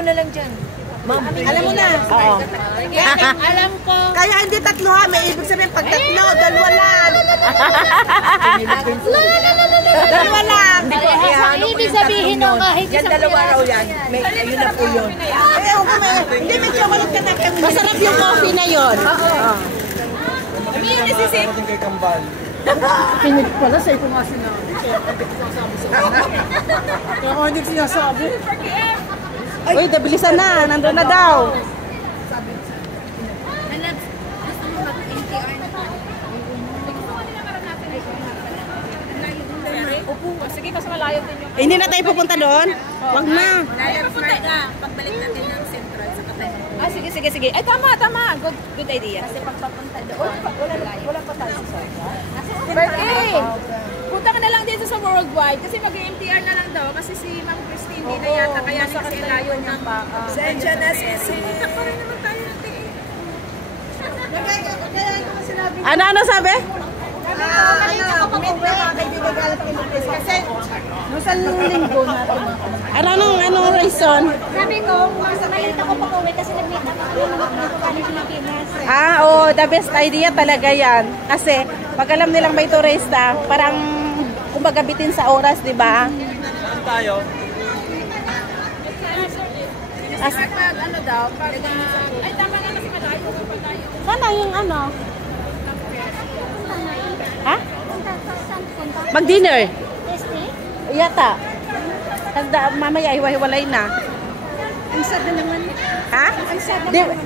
mo na lang dyan. Alam mo na. Oo. Alam ko. Kaya hindi tatlo ha. May ibig sabihin pag tatlo, dalawa lang. Dalawa lang. Ibig sabihin nung kahit yan, dalawa raw yan. Ayun na po yun. Hindi, may chocolate ka na. Masarap yung coffee na yun. Kami yun nasisip. Pinig pala sa ito nga sinabi. Kaya kung hindi sinasabi. Uy, dabilisan na. Nandun na daw. Sige, kasi malayo din yung... Hindi na tayo pupunta doon? Wag na. Pupunta na. Pagbalik natin ng Central sa Katay. Sige. Ay, tama. Good idea. Kasi pagpapunta doon, wala pa tayo sa birthday! Punta ka na lang dito sa Worldwide kasi mag-MTR na lang daw kasi si Ma'am Christine hindi na yata kaya kasi layo niya pa. Sensya na si punta pa rin naman tayo natin eh. Ano sabi? Kasi Nung sa linggo natin. Anong reason? Sabi ko, mas malita ko pag-uwi kasi nag-meet up ako ng Pilipinas. The best idea talaga yan. Kasi, pag alam nilang may turista, parang kumbaga bitin sa oras, di ba? Saan tayo? pag ano daw, pag ay tama na kasi malayo pa tayo. Sana yung ano? Ha? Mag-dinner? Yata. Mamaya iwahiwalay na. Ang sad na naman. Ha? Ang sad na naman.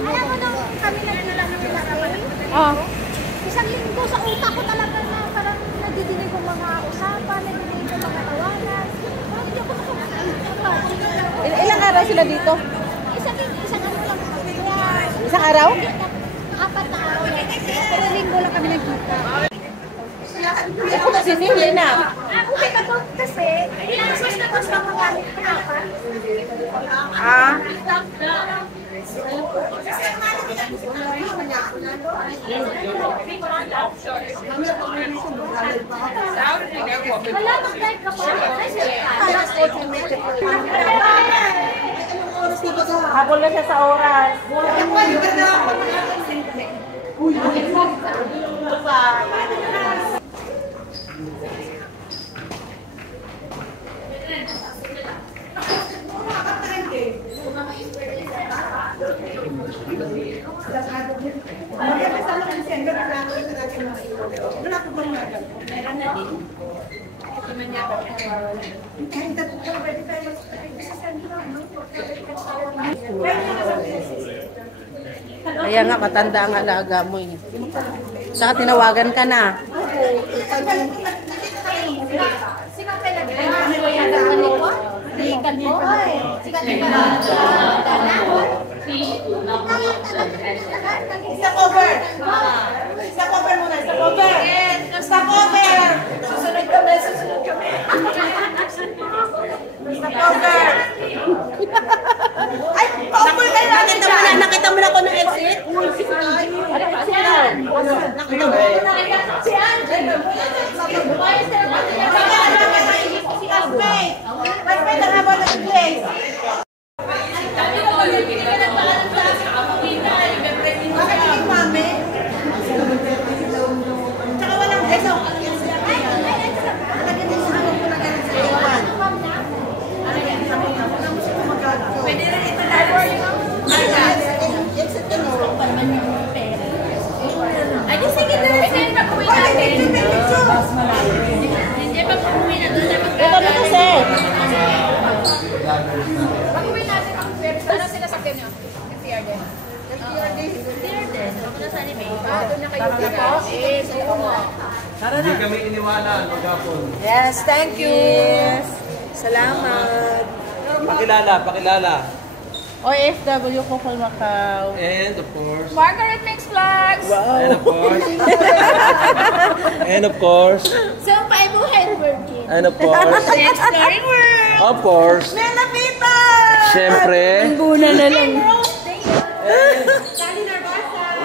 Alam mo nung kami nagkila ng Pilapay? Oh. Isang linggo sa utak ko talaga na parang nadidinig ko mga usapan, nadidinig ko mga tawanan. Parang hindi ako makakalimutan. Ilang araw sila dito? Isang ano lang. Isang araw? 4 na araw lang. Pero linggo lang kami nagkita. Sinili na. Okay ka doon kasi, mas na mas makakamit ka naman. Wala, mag-drive ka po. Habol na siya sa oras. Kaya nga, matanda ang alaga mo eh. Saka tinawagan ka na. Stop over muna, stop over. Stop over. Susunod kami. Stop over. Ay, over kayo. Nakita mo na ako ng exit? Nakita mo. Si Angel. Si Asmay. Asmay, nakaba na si Grace. Ito na kasi. Pag-uwi natin ang sana sila sa kanya. FTR din. FTR din. Ako na sa anime. Doon na kayo. Hindi kami iniwala. Magapon. Yes, thank you. Salamat. Pakilala. OFW Coco Macau. And of course. Margaret makes vlogs. And of course. And of course. So, paibuhay virgin. And of course. Exploring world. Of course. Nella Pita. Siyempre. Buna na lang.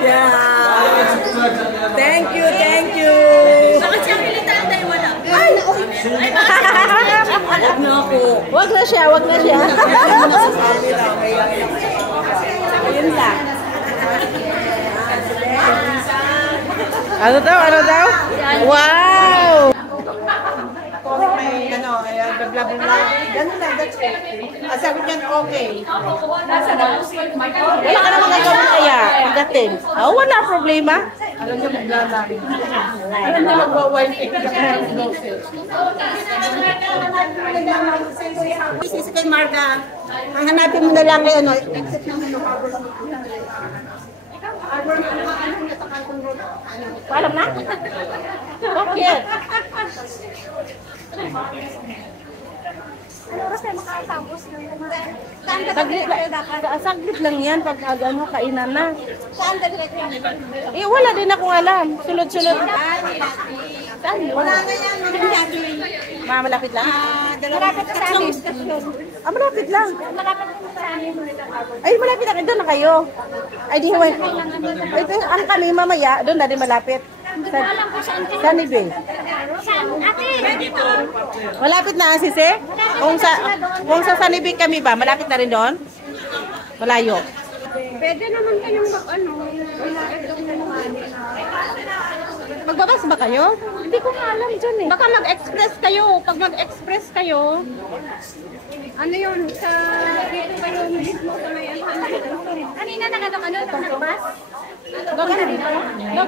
Yeah. Thank you. Bakit siya pilitan tayo wala? Ay, Wag na siya, wag na siya. Ayun lang. Ano daw? Ano daw? Wow! May ano, bla bla bla. Ganun lang, that's okay. Sabi niyan, okay. Wala ka naman gagawin kaya pagdating. Oh, wala problema. Alam niyo maglalari. Alam niyo magwa-wine. Sisi kay Marga, ang hanapin mo na lang kay ano, except ng ano. Alam na? Bakit? Ano oras tayo makatapos ng Saglit lang yan pag ano, kainan na. Saan direct yan? Eh, wala din akong alam. Sunod-sunod. Saan yun? Wala na yan, Malapit lang? Malapit sa amin. Ah, malapit lang. Malapit sa amin. Ay, malapit lang. Doon na kayo. Ay, di huwag. Ito, ang kami mamaya, doon na din malapit. Hindi ko alam kung saan kayo. Saan ibe? Saan? Ate! Malapit na, Sisi? Kung sa Sanibig kami ba, malapit na rin doon? Malayo. Pwede naman kayong ano, Magbabas ba kayo? hindi ko nga alam dyan eh. Baka mag-express kayo. Pag mag-express kayo, Ano yun? Sa dito kayo mismo sa may ano? Kanina ano, bus?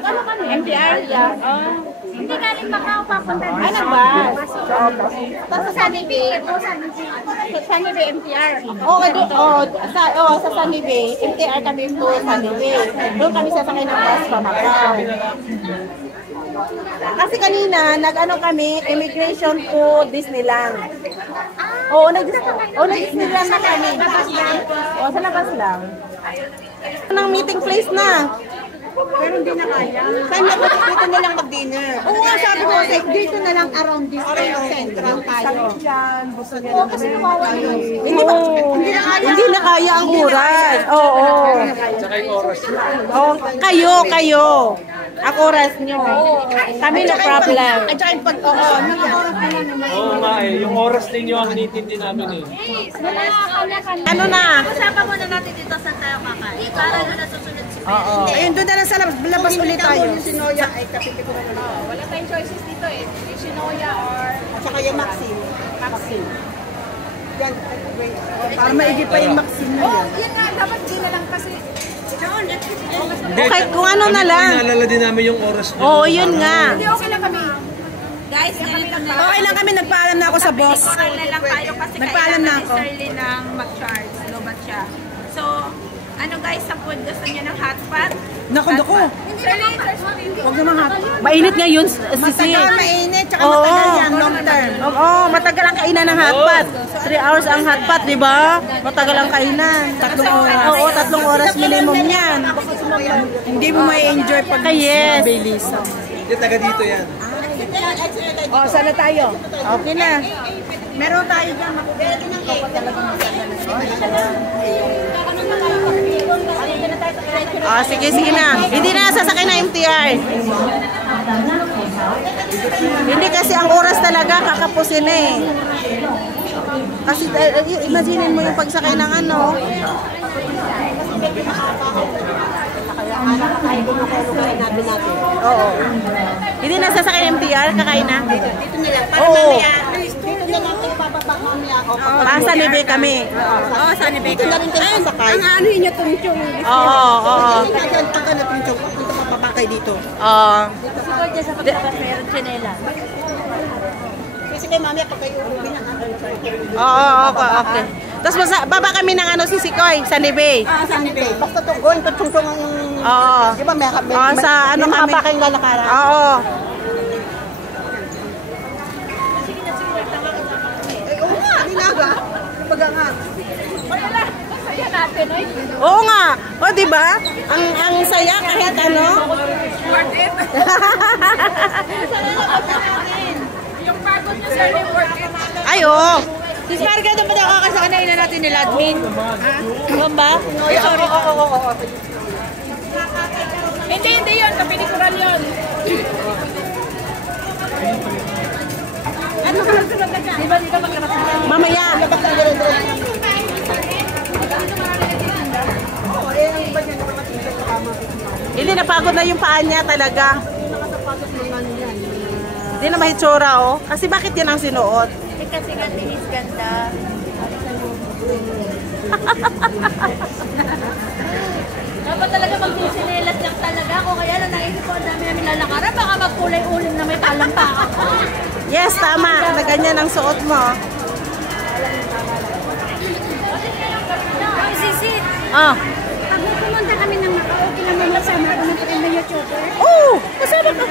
ano kami? MTR? Yeah. Hindi galing Macau papunta dito. Ano ba? Tapos sa Sanibay. Sanibay MTR. Okay, sa Sunny Bay, MTR kami to Sunny Bay. Doon kami sasakay ng bus pa Macau. Kasi kanina, nag-ano kami, immigration to Disneyland. Oo, nag-Disneyland na kami. Oo, sa labas lang. Nang meeting place na. Pero hindi na kaya. Saan na ba? Dito na lang mag-dinner. Oo nga, sabi ko, dito na lang around this central tayo. Oo, kasi kawawa yun. Hindi na kaya ang oras. Oo. Tsaka yung oras. Oh, kayo. Ang oras nyo. Kami na problem. At saka yung pag, nag-oras na lang naman. Oo nga eh. Yung oras ninyo ang inintindi namin eh. Ano na? Usapan muna natin dito sa tayo kakain. Para doon na susunod si Oo. Ayun, doon na lang sa labas ulit tayo. Yung Sinoya ay kapitid ko na lang. Wala tayong choices dito eh. Yung Shinoya or... At saka yung Maxim. Yan, wait. Para maigit pa yung Maxim na yan. Yun nga, dapat di na lang kasi... Okay, kung ano na lang. Naalala din namin yung oras nyo. Oo, yun nga. Hindi, okay lang kami. Guys, ganito na. Okay lang kami, nagpaalam na ako sa boss. Oral na lang tayo kasi Nagpaalam na kailangan ako. ni Shirley ng mag-charge. Lobat siya. So, ano guys, sa food gusto niyo ng hot pot? Naku, Shirley, search mo din. Huwag naman hot. Mainit nga yun, Sisi. Matagal, mainit, tsaka Oo. matagal yan, long term. Oo, matagal ang kainan ng hotpot. 3 hours ang hotpot, di ba? Matagal ang kainan. 3 oras. Oo, 3 oras minimum yan. Hindi mo may enjoy pag Yes. Belisa. Hindi, taga dito yan. Oh, sana tayo. Okay na. Meron tayo dyan. Sige na. Hindi na sasakay na MTR. Hindi kasi ang oras talaga kakapusin eh. Kasi imagine mo yung pagsakay ng ano. Oo. Hindi na sasakay ng MTR, kakain na. Dito nila. Para Oo. mamaya. Dito na lang tayo bababa mamaya. Sa Libay kami. Oo, sa Libay. Dito na rin tayo sasakay. Ang ano yun yung tungchong. Oo. Pagka na tungchong, punta mababa kayo dito. Oo. Meron chinela. Kasi kay mamaya pag kayo uwi na. Oo, okay. Tapos baba kami ng ano si Sikoy, sa Libay. Sa Libay. Basta going to tungchong ang... Oo. Di ba may Sa ano kami? mahaba kayong lalakaran. Oo. Oo nga, ninaga. Baga nga. Kaya natin, oy. Oo nga. O, di ba? Ang saya kahit ano. Worth it. Yung pagod niyo, Shirley, worth it. Ay, oo. Sis Marga, doon ba daw kakasakay na natin nila admin? Ano ba? Sorry. Oo. Hindi yun. Kapinikural yun. Mamaya. Hindi, napagod na yung paa niya talaga. Hindi na mahitsura, oh. Kasi bakit yan ang sinuot? Kasi nga tinis ganda. Dapat talaga magsisinelas lang talaga ako. Kaya lang naisip ko ang dami namin lalakaran. Baka magkulay ulim na may talampakan. Yes, tama. Na ganyan ang suot mo. Ay, Sisi. Ah. Pag may pumunta kami ng Macau, okay naman masama ako ng friend na YouTuber. Oh, kasama ka.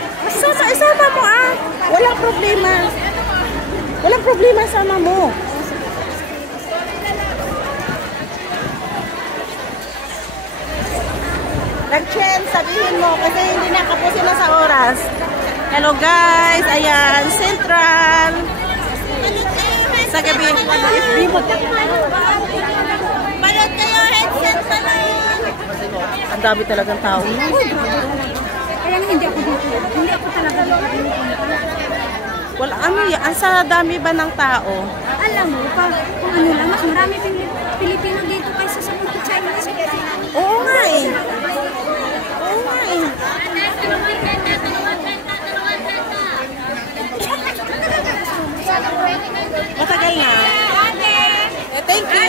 Isama mo ah. Walang problema. Walang problema, sama mo. Nag-chen, sabihin mo kasi hindi nakapos sila sa oras. Hello guys, ayan, Central. Sa gabi. Balot kayo, headset sa Ang dami talagang tao. Kaya nga hindi ako dito. Hindi ako talaga dito. Wala, ano yan? Ang sa dami ba ng tao? Alam mo, kung ano lang, mas marami Pilipino dito kaysa sa mga Chinese. Oo nga eh. Oo nga eh. Matagal na. Thank you.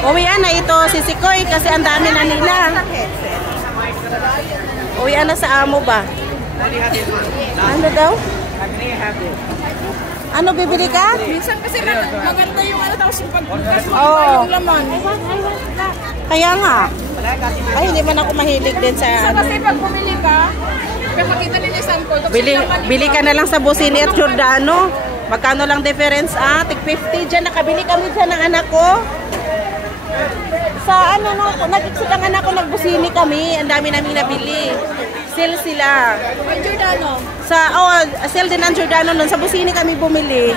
Uwian na ito si Sikoy kasi ang dami na nila. Uwian na sa amo ba? Ano daw? Ano bibili ka? Minsan kasi maganda yung ano tapos yung pagbukas mo Oo. yung laman. Kaya nga. Ay, hindi man ako mahilig din sa So ano. kasi pag bumili ka, kaya makita nila yung sample. Tapos yung laman, Bili ka na lang sa Busini at Giordano. Magkano lang difference ah? Tig 50 dyan. Nakabili kami dyan ng anak ko. Sa ano no, nagsilang anak ko nagbusini kami. Ang dami namin nabili. Sale sila. Ang Giordano. Sale din ang Giordano nun. Sa Busini kami bumili.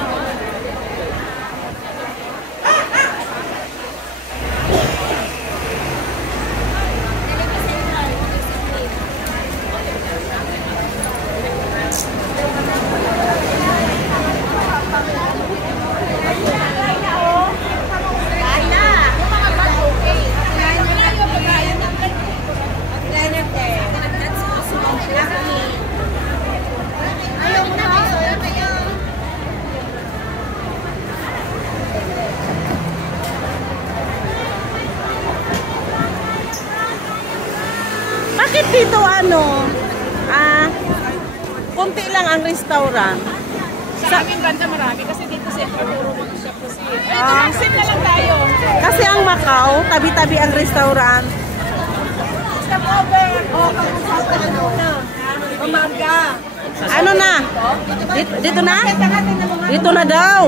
Bakit dito ano? Konti lang ang restaurant. Sa aming banda marami kasi dito siyempre puro mag-shop kasi. Ito exit na lang tayo. Kasi ang Macau, tabi-tabi ang restaurant. Stop over. Oh, pag-usapan na muna. Umaga. Ano na? Dito na? Dito na daw.